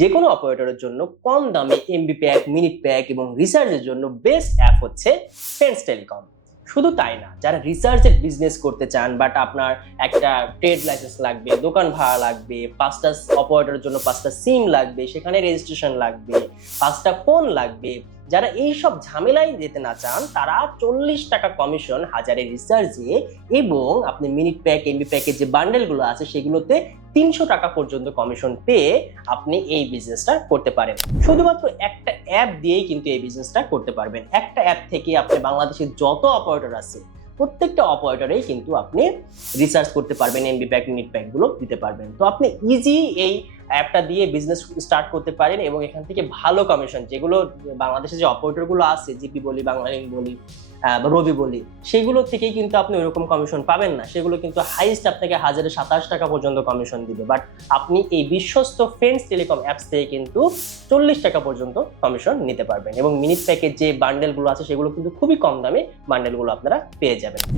যে কোনো অপারেটরের জন্য কম দামে এমবি প্যাক মিনিট প্যাক এবং রিসার্চের জন্য বেস্ট অ্যাপ হচ্ছে ফ্রেন্ডস টেলিকম শুধু তাই না, যারা রিসার্চের বিজনেস করতে চান বাট আপনার একটা ট্রেড লাইসেন্স লাগবে, দোকান ভাড়া লাগবে, পাঁচটা অপারেটরের জন্য পাঁচটা সিম লাগবে, সেখানে রেজিস্ট্রেশন লাগবে, পাঁচটা ফোন লাগবে, যারা এই সব ঝামেলায় যেতে না চান, তারা চল্লিশ টাকা কমিশন হাজারে রিসার্চে এবং আপনি মিনিট প্যাক এমবি প্যাকের যে বান্ডেলগুলো আছে, সেগুলোতে তিনশো টাকা পর্যন্ত কমিশন পেয়ে আপনি এই বিজনেসটা করতে পারেন। শুধুমাত্র একটা অ্যাপ দিয়েই কিন্তু এই বিজনেসটা করতে পারবেন। একটা অ্যাপ থেকে আপনি বাংলাদেশের যত অপারেটর আছে, প্রত্যেকটা অপারেটরেই কিন্তু আপনি রিসার্চ করতে পারবেন এমবি প্যাক নিট প্যাকগুলো দিতে পারবেন। তো আপনি ইজি এই অ্যাপটা দিয়ে বিজনেস স্টার্ট করতে পারেন এবং এখান থেকে ভালো কমিশন যেগুলো বাংলাদেশে যে অপারেটরগুলো আছে জিপি বলি বাংলালিংক বলি রবি বলি, সেগুলো থেকেই কিন্তু আপনি ওইরকম কমিশন পাবেন না। সেগুলো কিন্তু হাইস্ট আপনাকে হাজারে সাতাশ টাকা পর্যন্ত কমিশন দিবে। বাট আপনি এই বিশ্বস্ত ফ্রেন্ডস টেলিকম অ্যাপস থেকে কিন্তু চল্লিশ টাকা পর্যন্ত কমিশন নিতে পারবেন এবং মিনিট প্যাকের যে বান্ডেলগুলো আছে, সেগুলো কিন্তু খুবই কম দামে বান্ডেলগুলো আপনারা পেয়ে যাবেন।